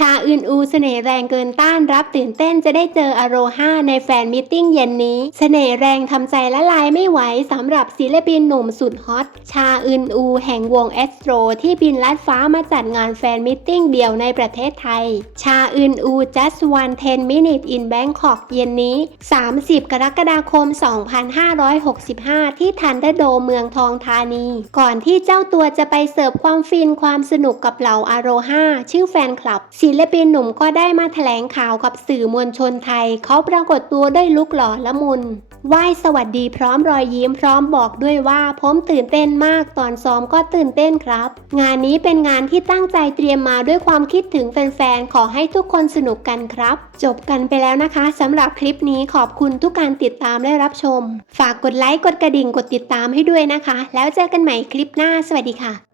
ชาอึนอูเสน่ห์แรงเกินต้านรับตื่นเต้นจะได้เจออโรฮาในแฟนมิทติ้งเย็นนี้ เสน่ห์แรงทำใจละลายไม่ไหวสำหรับศิลปินหนุ่มสุดฮอต ชาอึนอูแห่งวงแอสโตรที่บินลัดฟ้ามาจัดงานแฟนมิทติ้งเดี่ยวในประเทศไทย ชาอึนอู just one 10 minute in Bangkok เย็นนี้ 30 กรกฎาคม 2565 ที่ทันเดโดเมืองทองธานี ก่อนที่เจ้าตัวจะไปเสิร์ฟความฟินความสนุกกับเหล่าอโรฮาชื่อแฟนคลับศิลปินหนุ่มก็ได้มาแถลงข่าวกับสื่อมวลชนไทย เขาปรากฏตัวด้วยลุคหล่อละมุนไหว้สวัสดีพร้อมรอยยิ้มพร้อมบอกด้วยว่าผมตื่นเต้นมากตอนซ้อมก็ตื่นเต้นครับ งานนี้เป็นงานที่ตั้งใจเตรียมมาด้วยความคิดถึงแฟนๆ ขอให้ทุกคนสนุกกันครับ จบกันไปแล้วนะคะสำหรับคลิปนี้ขอบคุณทุกการติดตามและรับชม ฝากกดไลค์กดกระดิ่งกดติดตามให้ด้วยนะคะ แล้วเจอกันใหม่คลิปหน้าสวัสดีค่ะ